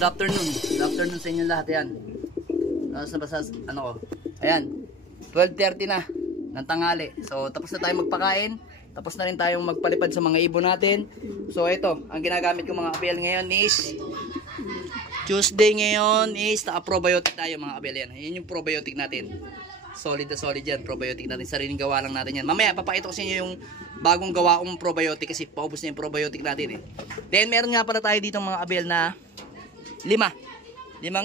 Good afternoon. Good afternoon sa inyo lahat. Ayan. Basta, ano ko. Ayan. 12:30 na ng tanghali. So, tapos na tayong magpakain. Tapos na rin tayong magpalipad sa mga ibon natin. So, ito. Ang ginagamit kong mga abel ngayon is Tuesday ngayon is naka-probiotic tayo mga abel. Yan. Yan yung probiotic natin. Solid na solid yan. Probiotic natin. Sariling gawa lang natin yan. Mamaya, papakita ko sa inyo yung bagong gawa kong probiotic kasi paubos na yung probiotic natin eh. Then, meron nga pala tayo dito mga abel na 5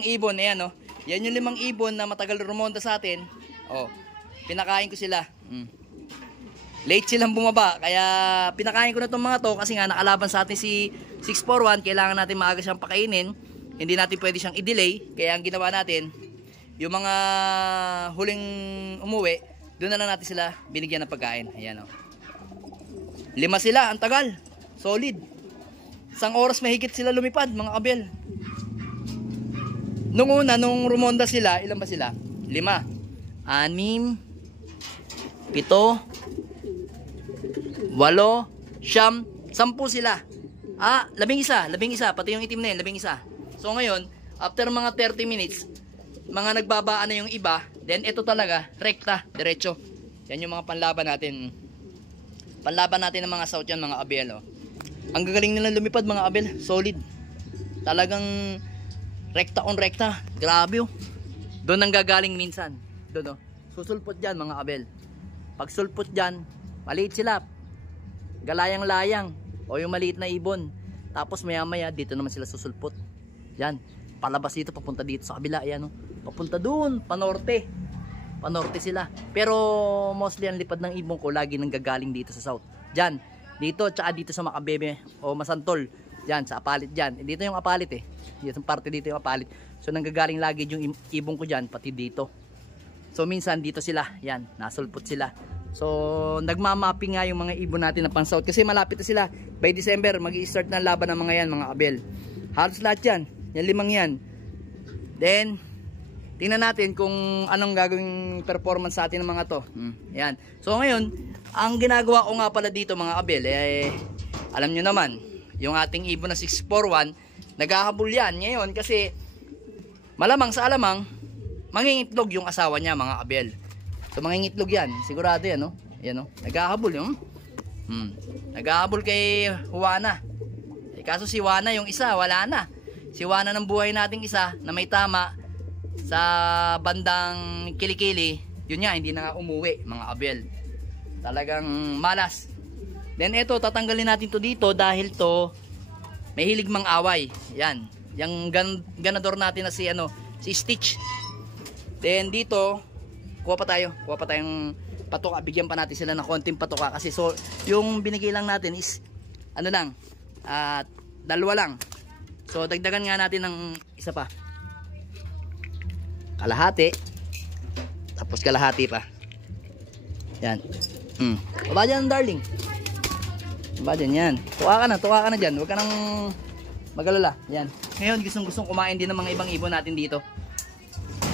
ibon. Ayan, oh. Yan yung 5 ibon na matagal rumonda sa atin. Oh, pinakain ko sila. Late silang bumaba. Kaya pinakain ko na itong mga to kasi nga nakalaban sa atin si 641. Kailangan natin maaga siyang pakainin. Hindi natin pwede siyang i-delay. Kaya ang ginawa natin, yung mga huling umuwi, doon na lang natin sila binigyan ng pagkain. Ayan, oh. 5 sila, ang tagal. Solid. 1 oras mahigit sila lumipad, mga kabel. Nung una, nung rumonda sila, ilan ba sila? 5, 6, 7, 8, 9, 10 sila. 11, pati yung itim na yun, 11. So ngayon, after mga 30 minutes, mga nagbabaan na yung iba, then ito talaga, rekta, diretso. Yan yung mga panlaban natin. Panlaban natin ng mga south yan, mga abel. Oh. Ang gagaling nila lumipad, mga abel, solid. Talagang rekta on rekta, grabe oh. Doon ang gagaling minsan. Doon oh. Susulpot dyan, mga abel. Pag sulpot dyan, maliit sila. Galayang-layang. O yung maliit na ibon. Tapos maya-maya, dito naman sila susulpot. Yan. Palabas dito, papunta dito sa kabila. Ayan oh. Papunta doon, panorte. Panorte sila. Pero mostly ang lipad ng ibon ko, lagi nang gagaling dito sa south. Dyan. Dito, tsaka dito sa Makabebe o Masantol. Dyan, sa Apalit dyan. Dito yung Apalit eh. Dito yung parte dito yung Apalit. So nanggagaling lagi yung ibon ko dyan, pati dito. So minsan dito sila, yan, nasulpot sila. So nagmamapping nga yung mga ibon natin na pang south kasi malapit na sila. By December, mag-i-start na laban ng mga yan, mga abel. Halos lahat yan, yung 5 yan. Then, tingnan natin kung anong gagawing performance sa atin ng mga to. Yan. So ngayon, ang ginagawa ko nga pala dito mga abel, alam nyo naman, yung ating ibon na 641, naghahabol yan ngayon kasi malamang sa alamang mangingitlog yung asawa niya, mga abel. So mangingitlog yan, sigurado yan, no? Yan, no? Naghahabol yung naghahabol kay Juana. Kaso si Juana yung isa, wala na. Si Juana ng buhay nating isa na may tama sa bandang Kilikili, yun nga, hindi na nga umuwi, mga abel. Talagang malas. Then ito, tatanggalin natin to dito dahil to may hilig mang away. Yan. Yung ganador natin na si Stitch. Then dito, kuha pa tayong patuka. Bigyan pa natin sila ng konting patuka kasi so yung binigay lang natin is lang, 2 lang. So dagdagan nga natin ng isa pa. Kalahati. Tapos kalahati pa. Yan. Baba dyan, darling. Baba dyan, yan. Tuka ka na dyan. Huwag ka nang magalala. Yan. Ngayon, gustong kumain din ng mga ibang ibon natin dito.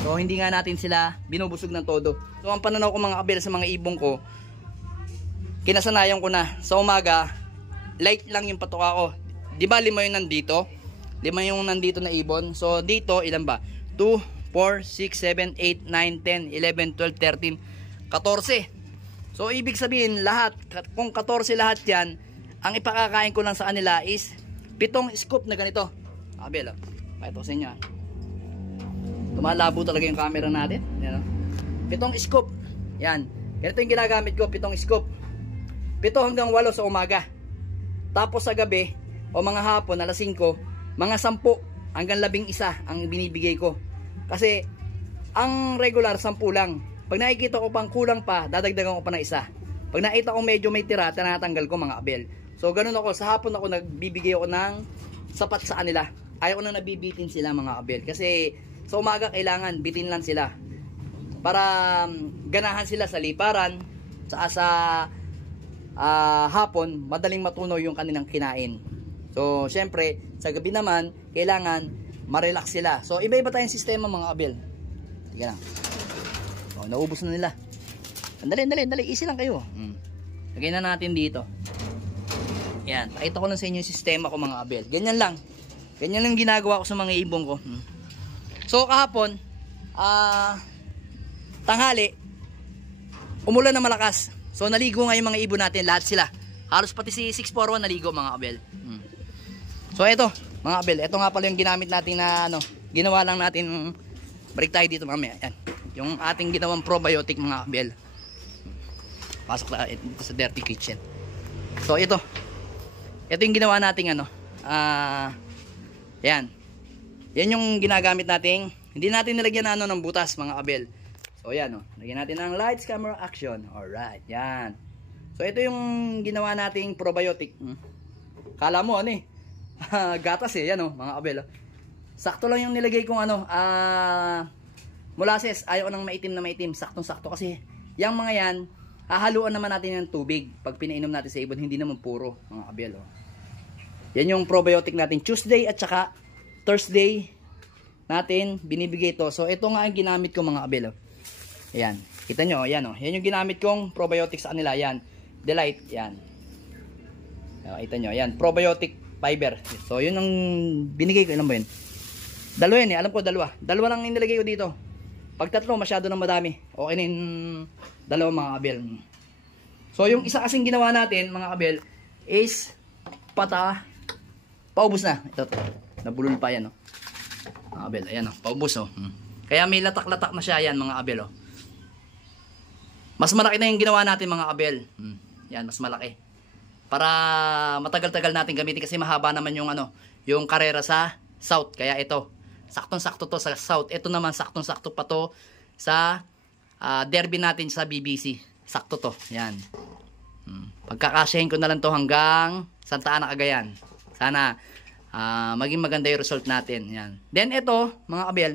So, hindi nga natin sila binubusog ng todo. So, ang pananaw ko mga abel sa mga ibon ko, kinasanayan ko na. Sa umaga, light lang yung patuka ko. Di ba 5 yung nandito? 5 yung nandito na ibon. So, dito, ilan ba? 2, 4, 6, 7, 8, 9, 10, 11, 12, 13, 14. So, ibig sabihin, lahat, kung 14 lahat yan, ang ipakakain ko lang sa kanila is 7 scoop na ganito. Abel, pakita ko sa inyo. Tumalabo talaga yung camera natin. Yan, 7 scoop. Yan. Ganito yung ginagamit ko, 7 scoop. 7 hanggang 8 sa umaga. Tapos sa gabi, o mga hapon, alas 5, mga 10 hanggang 11 ang binibigay ko. Kasi, ang regular, 10 lang. Pag nakikita ko pang kulang pa, dadagdagan ko pa ng isa. Pag nakita ko medyo may tira, tinatanggal ko, mga abel. So, ganun ako. Sa hapon ako, nagbibigay ako ng sapat sa kanila. Ayaw ko na nabibitin sila, mga abel. Kasi, sa umaga, kailangan bitin lang sila. Para ganahan sila sa liparan, sa hapon, madaling matunaw yung kanilang kinain. So, syempre, sa gabi naman, kailangan ma-relax sila. So, iba-iba tayong sistema, mga abel. Sige lang. O, naubos na nila. Dali. Easy lang kayo. Lagay na natin dito. Yan. Pakita ko lang sa inyo yung sistema ko, mga abel. Ganyan lang. Ganyan lang ginagawa ko sa mga ibon ko. So kahapon, tanghali, umulan na malakas. So naligo nga yung mga ibon natin, lahat sila. Halos pati si 641 naligo mga kabel. So ito, mga kabel, ito nga pala yung ginamit natin na ano, ginawa lang natin, break tayo dito mamaya. Yan. Yung ating ginawang probiotic mga kabel. Pasok na dito sa dirty kitchen. So ito yung ginawa nating ano, yan. Yan yung ginagamit nating, hindi natin nilagyan na ano ng butas mga kabel. So yan oh, lagyan natin ng lights, camera, action. Alright, yan. So ito yung ginawa nating probiotic. Kala mo ano eh, gatas eh, yan oh mga kabel. Sakto lang yung nilagay kong ano, molasses. Ayaw ko ng maitim na maitim, saktong-sakto kasi yung mga yan, hahaluan naman natin ng tubig. Pag pinainom natin sa ibon, hindi naman puro mga kabel oh. Yan yung probiotic natin Tuesday at saka Thursday natin binibigay to. So ito nga ang ginamit ko mga kabel oh. Ayan, kita nyo, yan oh. Yan yung ginamit kong probiotic sa kanila. Yan, Delight, yan. Kita nyo, yan, probiotic fiber. So yun ang binigay ko. Alam mo yun, dalawa yan eh, alam ko dalawa lang inilagay ko dito. Pag tatlo masyado na madami, okay na yung dalawa mga kabel. So yung isa kasing ginawa natin mga kabel is paubos na. Ito, nabulol pa yan oh. Mga kabel, ayan oh, paubos oh. Kaya may latak-latak na siya yan mga kabel oh. Mas malaki na yung ginawa natin mga kabel. Yan, mas malaki. Para matagal-tagal natin gamitin kasi mahaba naman yung ano, yung karera sa south. Kaya ito, saktong-sakto to sa south. Ito naman saktong-sakto pa to sa derby natin sa BBC. Sakto to. Yan. Pagkakasyahin ko na lang to hanggang Santa Ana, Cagayan. Sana maging maganda yung result natin. Yan. Then ito, mga kabel,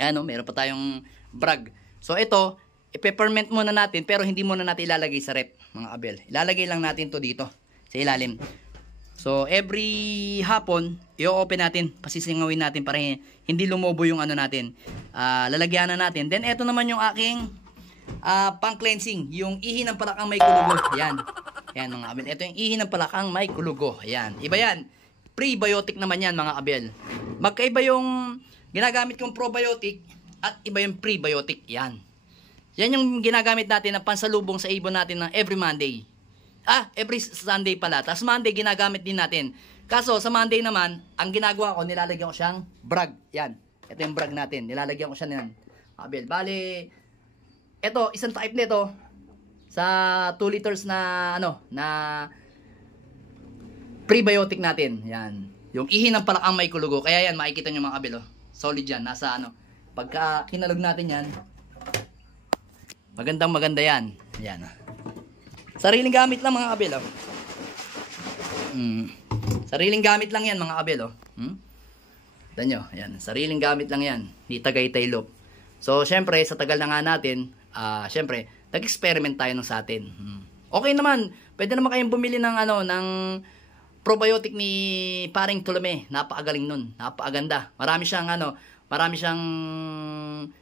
ano, meron pa tayong brag. So ito, i-peppermint muna natin pero hindi muna natin ilalagay sa rep, mga kabel. Ilalagay lang natin to dito sa ilalim. So every hapon, i-open natin, pasisingawin natin para hindi lumobo yung ano natin. Lalagyan na natin. Then ito naman yung aking pang-cleansing, yung ihi ng palakang may kulugo. Yan. Yan mga kabel. Ito yung ihi ng palakang may kulugo. Yan. Iba yan. Prebiotic naman yan mga kabel. Magkaiba yung ginagamit kong probiotic at iba yung prebiotic. Yan. Yan yung ginagamit natin na pansalubong sa ibon natin ng every Monday. Every Sunday pala. Tapos Monday ginagamit din natin. Kaso sa Monday naman, ang ginagawa ko, nilalagyan ko siyang brag. Yan. Ito yung brag natin. Nilalagyan ko siya niyan. Kabel. Bali, ito, isang type nito sa 2 liters na ano, na prebiotic natin. Yan. Yung ihi ng palakang may kulugo. Kaya yan, makikita nyo mga kabel. Oh. Solid yan. Nasa ano. Pagka kinalog natin yan, magandang maganda yan. Yan. Sariling gamit lang mga kabel. Oh. Sariling gamit lang yan mga kabel. Oh. Ito nyo. Yan. Sariling gamit lang yan. Di Tagaytay Loop. So, syempre, sa tagal na nga natin, syempre, nag-experiment tayo ng sa atin. Okay naman. Pwede naman kayong bumili ng, ano, ng probiotic ni Paring Tolome. Napakagaling nun. Napakaganda. Marami siyang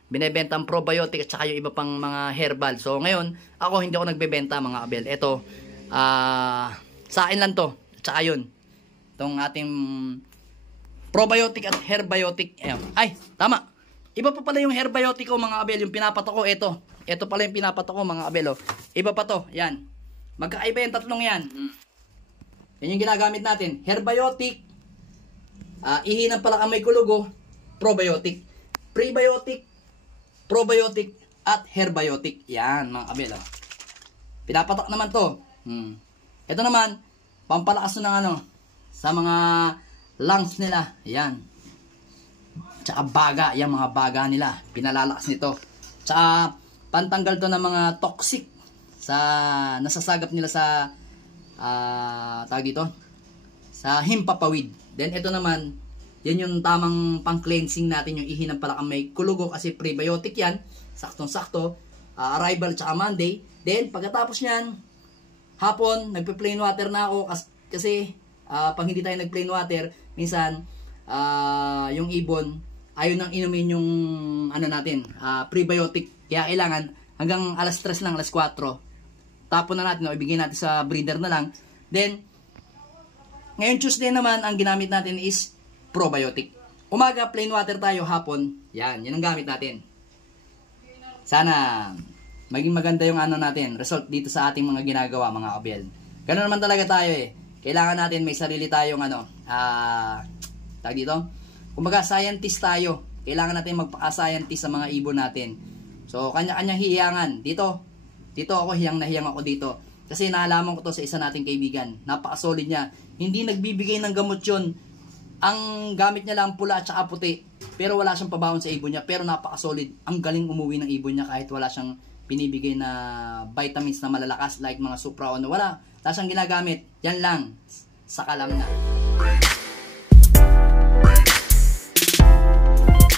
binebentang probiotic at saka yung iba pang mga herbal. So ngayon, ako hindi ako nagbebenta mga kabel. Ito, sa akin lang to. At saka yun. Itong ating probiotic at herbiotic. Ayan. Ay, tama. Iba pa pala yung herbiotic ko mga kabel. Yung pinapato ko, ito. Ito pala yung pinapato ko mga kabel. Oh. Iba pa to. Yan. Magkaiba yung tatlong yan. Yan yung ginagamit natin. Herbiotic, ihi ng palakang may kulugo, probiotic, prebiotic, probiotic, at herbiotic. Yan mga kabel. Oh. Pinapatak naman to. Ito naman, pampalakas ng ano, sa mga lungs nila. Yan. Tsaka baga, yan mga baga nila. Pinalalakas nito. Tsaka pantanggal to ng mga toxic sa nasasagap nila sa tawag dito, sa himpapawid. Then ito naman, yan yung tamang pang-cleansing natin, yung ihi ng palakang may kulugo kasi prebiotic yan, saktong-sakto, arrival tsaka Monday. Then pagkatapos nyan, hapon, nagpe-plain water na ako kasi pag hindi tayo nag-plain water, minsan yung ibon, ayaw nang inumin yung ano natin, prebiotic. Kaya kailangan hanggang alas 3 lang, alas 4, tapon na natin, o ibigay natin sa breeder na lang. Then, ngayon Tuesday naman, ang ginamit natin is probiotic. Umaga, plain water tayo, hapon, yan ang gamit natin. Sana maging maganda yung ano natin, result dito sa ating mga ginagawa, mga kabel. Ganun naman talaga tayo eh. Kailangan natin may sarili tayong tag dito. Kumbaga scientist tayo. Kailangan natin magpaka-scientist sa mga ibon natin. So kanya-kanyang hiyangan. Dito ako hiyang na hiyang ako dito. Kasi naalaman ko to sa isa nating kaibigan. Napaka-solid niya. Hindi nagbibigay ng gamot 'yon. Ang gamit niya lang pula at saka puti. Pero wala siyang pabaon sa ibon niya. Pero napaka-solid. Ang galing umuwi ng ibon niya kahit wala siyang binibigay na vitamins na malalakas like mga supra o wala siyang ginagamit. Yan lang. Saka lang na.